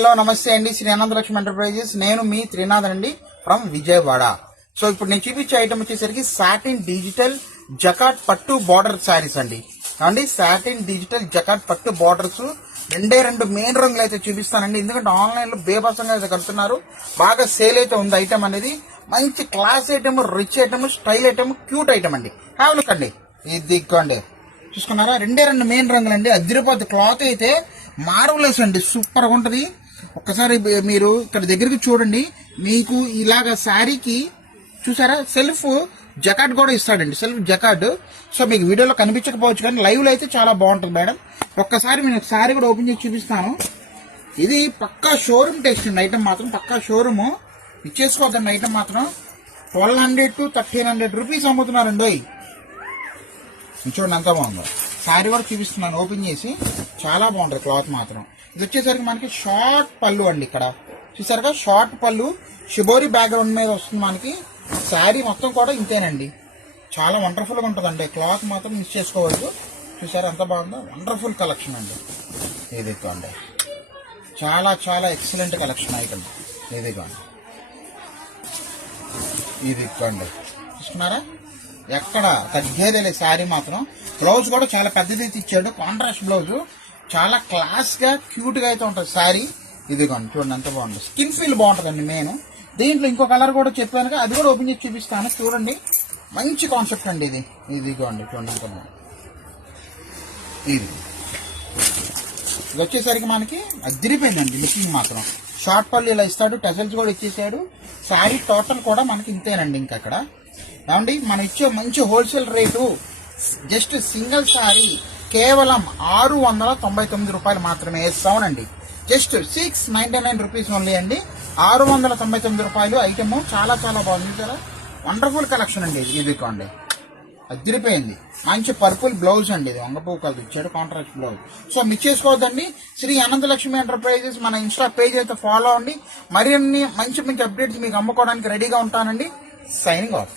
Hello నమస్తే అండి. Shri Anantalakshmi enterprises. నేను మీ త్రినాథ్ అండి ఫ్రమ్ విజయవాడ. సో ఇప్పుడు నేను చూపించే ఐటమ్ వచ్చేసరికి సాటిన్ డిజిటల్ జకాట్ పట్టు బార్డర్ శారీస్ అండి. సాటిన్ డిజిటల్ జకాట్ పట్టు బార్డర్స్ రెండు మెయిన్ రంగులు అయితే చూపిస్తానండి. ఎందుకంటే ఆన్లైన్ లో బేబసంగా అయితే కడుతున్నారు. బాగా సేల్ అయితే ఉంది ఐటమ్ అనేది. మంచి class item, rich item, style item, cute item అండి. హ్యావ్ లుక్ అండి. ఇది దిక్కండి, చూసుకున్నారా? రెండు మెయిన్ రంగులు అండి. అదిరిపోద్ది. క్లాత్ అయితే మార్వలెస్ అండి, సూపర్ గా ఉంటది. ఒక్కసారి మీరు ఇక్కడ దగ్గరికి చూడండి. మీకు ఇలాగ శారీకి చూసారా సెల్ఫ్ జకాట్ కూడా ఇస్తాడండి, సెల్ఫ్ జకాట్. సో మీకు వీడియోలో కనిపించకపోవచ్చు కానీ లైవ్ లో అయితే చాలా బాగుంటుంది మేడం. ఒక్కసారి నేను శారీ కూడా ఓపెన్ చేసి చూపిస్తాను. ఇది పక్కా షోరూమ్ టేస్ట్ అండి. ఐటమ్ మాత్రం పక్కా షోరూమ్. ఇచ్చేసుకోవద్దండి. ఐటమ్ మాత్రం 1200 to 1300 రూపీస్ అమ్ముతున్నారండి. చూడండి ఎంత బాగుందో. శారీ కూడా చూపిస్తున్నాను ఓపెన్ చేసి. చాలా బాగుంటుంది క్లాత్ మాత్రం. ఇది వచ్చేసరికి మనకి షార్ట్ పళ్ళు అండి. ఇక్కడ చూసారుగా షార్ట్ పళ్ళు, షిబోరి బ్యాక్గ్రౌండ్ మీద వస్తుంది మనకి. శారీ మొత్తం కూడా ఇంతేనండి. చాలా వండర్ఫుల్ గా ఉంటుందండి. క్లాత్ మాత్రం మిస్ చేసుకోవద్దు. చూసారా ఎంత బాగుందో. వండర్ఫుల్ కలెక్షన్ అండి. ఇది అండి చాలా చాలా ఎక్సలెంట్ కలెక్షన్ ఐటమ్. ఇది అండి చూస్తున్నారా? ఎక్కడ తగ్గేదేలే. శారీ మాత్రం బ్లౌజ్ కూడా చాలా పెద్దది ఇచ్చాడు. కాంట్రాస్ట్ బ్లౌజ్ చాలా క్లాస్ గా క్యూట్ గా అయితే ఉంటుంది శారీ. ఇదిగోండి చూడండి ఎంత బాగుంది. స్కిన్ ఫీల్ బాగుంటుందండి మెయిన్. దీంట్లో ఇంకో కలర్ కూడా చెప్పాను, అది కూడా ఓపెన్ చేసి చూపిస్తాను. చూడండి మంచి కాన్సెప్ట్ అండి ఇది. ఇదిగోండి చూడండి ఎంత బాగుంది. ఇది వచ్చేసరికి మనకి అదిరిపోయిందండి లుకింగ్ మాత్రం. షార్ట్ పళ్ళు ఇలా ఇస్తాడు, టెజల్స్ కూడా ఇచ్చేసాడు. శారీ టోటల్ కూడా మనకి ఇంతేనండి. ఇంకక్కడ ఏమండి మనం ఇచ్చే మంచి wholesale rate just single sari కేవలం 699 రూపాయలు మాత్రమే ఇస్తామనండి. జస్ట్ 699 రూపీస్ ఓన్లీ అండి. 699 రూపాయలు ఐటమ్. చాలా చాలా బాగుంది కదా. వండర్ఫుల్ కలెక్షన్ అండి. ఇదిగోండి అదిరిపోయింది. మంచి పర్పుల్ బ్లౌజ్ అండి. ఇది వంగపూ కలర్ ఇచ్చాడు, కాంట్రాస్ట్ బ్లౌజ్. సో మిస్ చేసుకోవద్దండి. శ్రీ అనంతలక్ష్మి ఎంటర్ప్రైజెస్ మన ఇన్స్టా పేజ్ అయితే ఫాలో అవ్వండి. మరిన్ని మంచి మంచి అప్డేట్స్ మీకు అమ్ముకోవడానికి రెడీగా ఉంటానండి. Signing of.